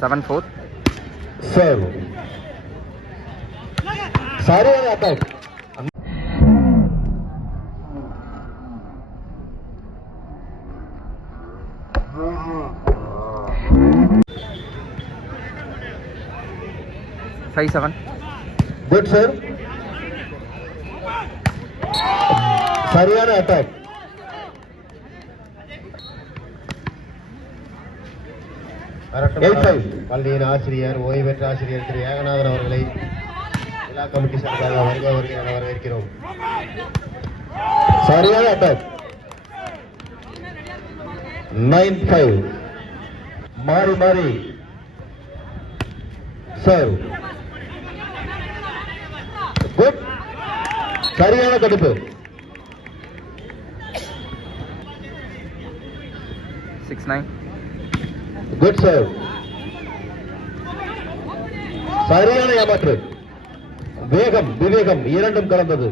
7-4. Serve. சரியான attack. Five-7. Good serve. சரியான attack. பள்ளியின் ஆசிரியர் ஓய்வு பெற்ற ஆசிரியர் திரு ஏகநாதன் அவர்களை விழா கமிட்டி சார்பாக வருக வரவேற்கிறோம். சரியான அட்டாக். 9-5. மாறி மாறி சர்வ். குட். சரியான தடுப்பு. 6-9. Good serve. சரியான ஏமாற்று. வேகம் விவேகம் இரண்டும் கலந்தது.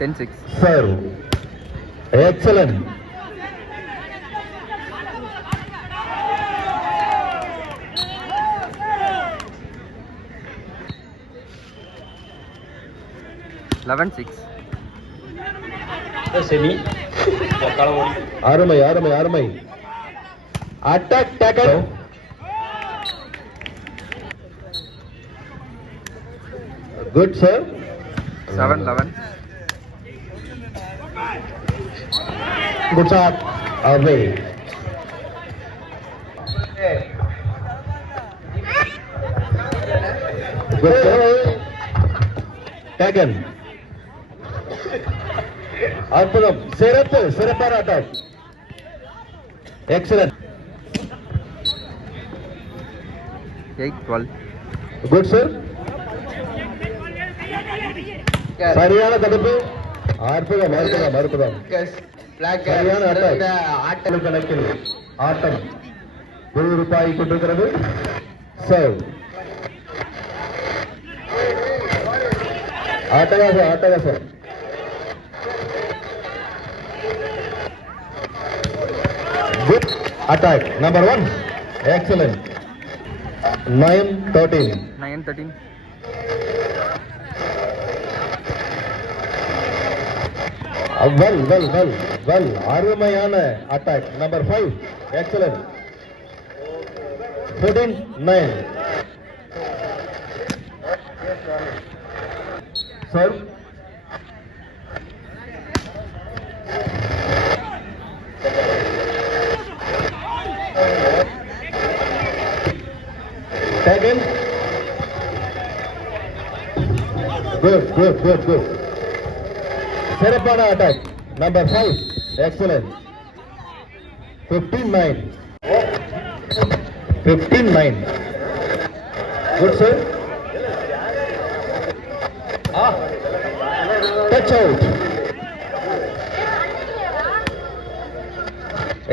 10-6. சர்வ். எக்ஸலன்ட். அருமை அருமை அருமை. Attack tackle. Good sir. 7-11. Good shot. Away. Good taken. அற்புதம். சிறப்பான அட்டாக். எக்ஸலன்ட். 8-12. Good sir. சரியான தடுப்பு. அற்புதம் அற்புதம் அற்புதம். சரியான அட்டாக். ஆட்டம் கணக்கில் ஆட்டம் விறுவிறுப்பாகிக் கொண்டிருக்கிறது. சர்வ். அட்டகாசம் அட்டகாசம். Good attack. Number 1. Excellent. 9-13. 9-13. Well. அருமையான attack. Number 5. Excellent. 14-9. Serve. Taken. Good. சிறப்பான attack. Number 5. Excellent. 15-9. 15-9. Good sir. Touch out.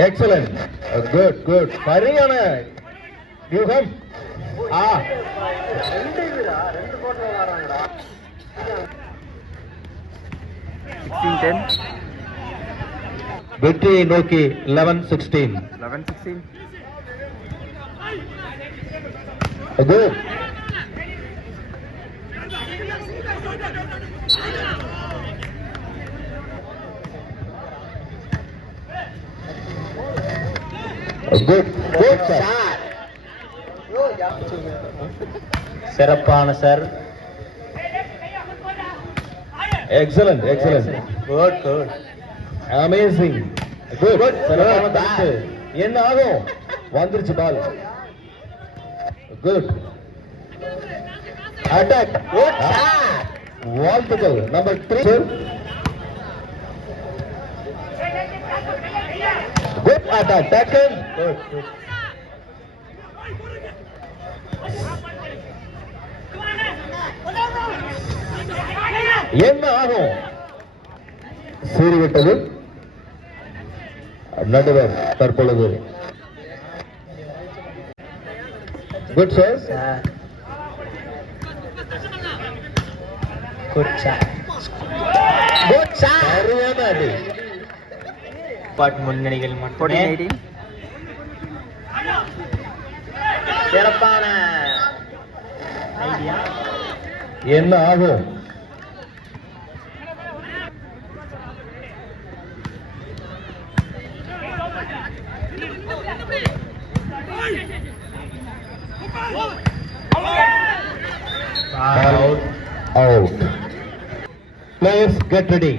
Excellent. Good. சரியான யூகம். 16-10. வெற்றியை நோக்கி 11-16. 11-16. Good. shot. சிறப்பான sir. Excellent. Good. Amazing. Good. என்ன ஆகும்? வந்துருச்சு பால். Good. Attack. Good shot. வாழ்த்துக்கள். Number 3. Good attack. Taken. Good. என்ன ஆகும்? சீறிவிட்டது நடுவர் தற்பொழுது. Good sir. முன்னணிகள் மட்டுமே. சிறப்பான ஐடியா. என்ன ஆகும்? Out. Out. Players get ready.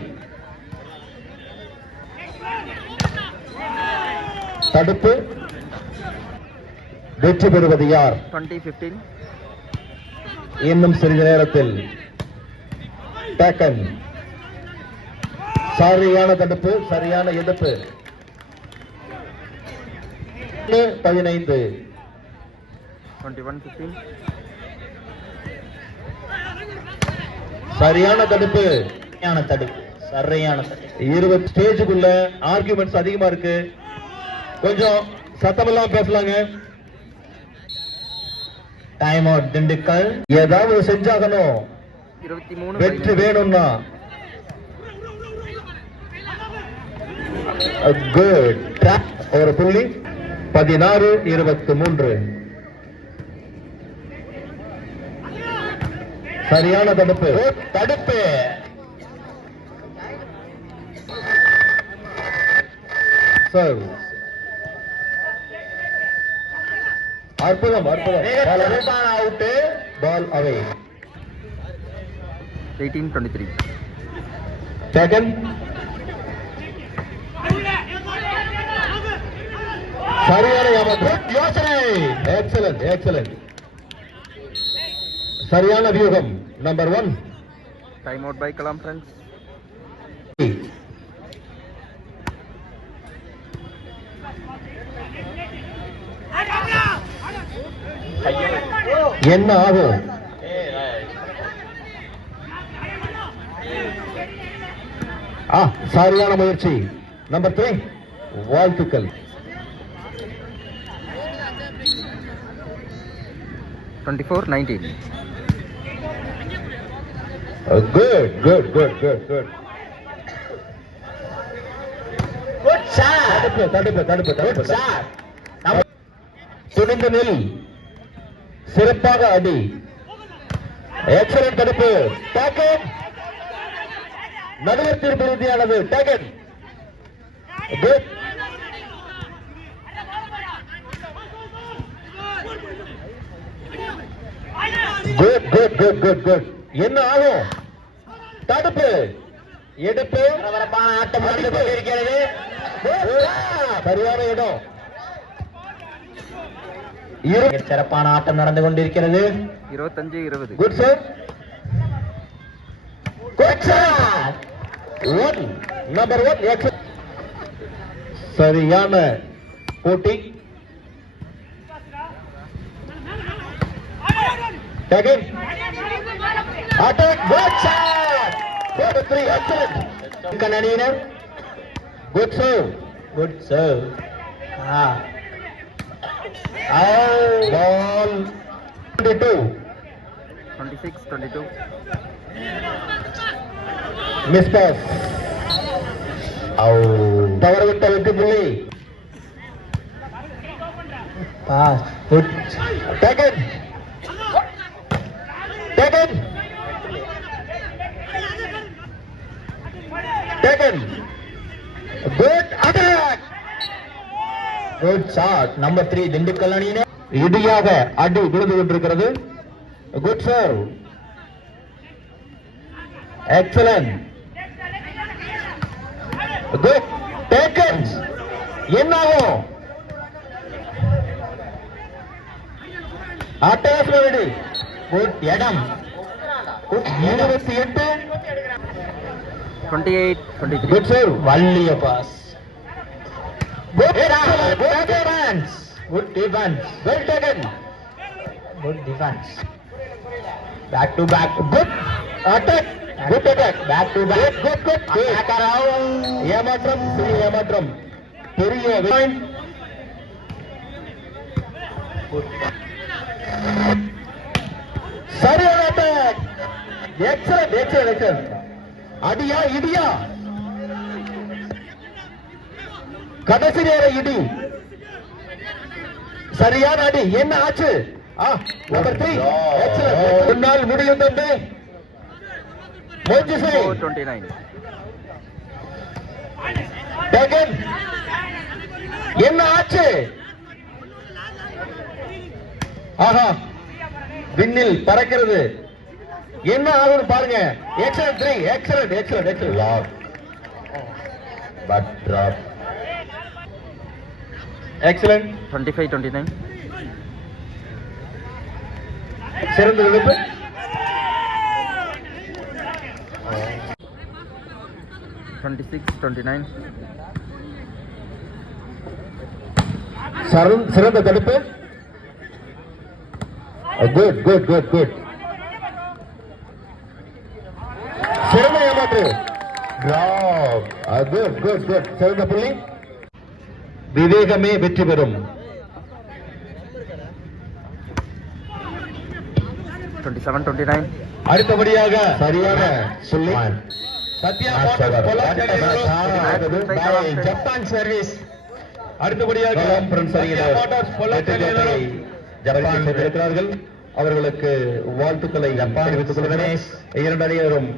தடுப்பு. வெற்றி பெறுவது யார்? 20-15. இன்னும் சிறிது நேரத்தில் டேக்கன். சரியான தடுப்பு, சரியான எதிர்ப்பு. 15. 21-15. சரியான தடுப்பு, சரியான தடுப்பு, சரியான தடுப்பு. 20 ஸ்டேஜுக்குள்ள ஆர்குமெண்ட்ஸ் அதிகமா இருக்கு. கொஞ்சம் சத்தமெல்லாம் பேசலாங்க. Time out Dindigul. ஏதாவது செஞ்சாகணும். 23. வெற்றி வேணும்னா. குட். ஒரு புள்ளி. 16-23. சரியான தடுப்பு. தடுப்பு. சர்வ். அற்புதம், அற்புதம். சிறப்பான அவுட். பால் அவே. 18-23. செகண்ட். சரியான ஏமாற்றம். யோசனை. Excellent, excellent. சரியான வியூகம். Number 1. Time out by Kalam friends. என்ன ஆகும்? சரியான முயற்சி. நம்பர் 3. வாழ்த்துக்கள். 24-19. Good, good, good, good, good. Good shot. தடுப்பு, தடுப்பு, தடுப்பு, தடுப்பு. ஷாட். துணிந்து நில். சிறப்பாக அடி. எக்ஸலன்ட் தடுப்பு. டேக்கன். நடுவர் தீர்ப்பு இறுதியானது. Taken. Good. Good, good, good, good, good. என்ன ஆகும்? தடுப்பு. எடுப்பு. பரபரப்பான ஆட்டம் நடந்து கொண்டிருக்கிறது. சரியான இடம். சிறப்பான ஆட்டம் நடந்து கொண்டிருக்கிறது. 25-20. Good sir. Good sir. 1. Number 1. சரியான போட்டி. Taken. Attack. Good shot. 43. Excellent. கண்ணாடியினர். Good serve. Good serve. Ball 22. 26-22. Miss pass. தவறவிட்ட வெற்றி புள்ளி. Pass. Good. Taken. Taken. Taken. Good attack. Good shot. Number 3 Dindigul அணியினர். இடியாக அடி விழுந்து கொண்டிருக்கிறது. Good serve. Excellent. Good. Taken. என்னாகும்? அட்டாக். குட் இடம். குட் இடம். 28. 28-23. Good serve. வள்ளிய pass. Good defence. Good defence. Well taken. Good defence. Back to back. Good attack. Good attack. Back to back. Good good attacker out. ஏமாற்றம், சிறிய ஏமாற்றம். பெரிய point. சரியான attack. Excellent, excellent, excellent. அடியா இடியா? கடைசி நேர இடி. சரியான அடி. என்ன ஆச்சு? நம்பர் 3. முன்னால் முடியும் தம்பி. முயற்சி செய். 29. டேகன். என்ன ஆச்சு? ஆஹா, விண்ணில் பறக்கிறது. என்ன ஆகும் பாருங்க. Excellent 3. Excellent excellent excellent. Lock but drop. Excellent. 25-29. சிறந்த விழுப்பு. 26-29. சிறந்த தடுப்பு. Good good good good. சிறந்த ஏமாற்று. டிராப். Good good good. சிறந்த புள்ளி. விவேகமே வெற்றி பெறும். 27-29. அடுத்தபடியாக சரியான சொல்லி சத்யா ஜப்பான் சர்வீஸ். அடுத்தபடியாக ஜப்பான் இருக்கிறார்கள். அவர்களுக்கு வாழ்த்துக்களை தெரிவித்துக் கொள்கிறேன். இரண்டு அணியினரும்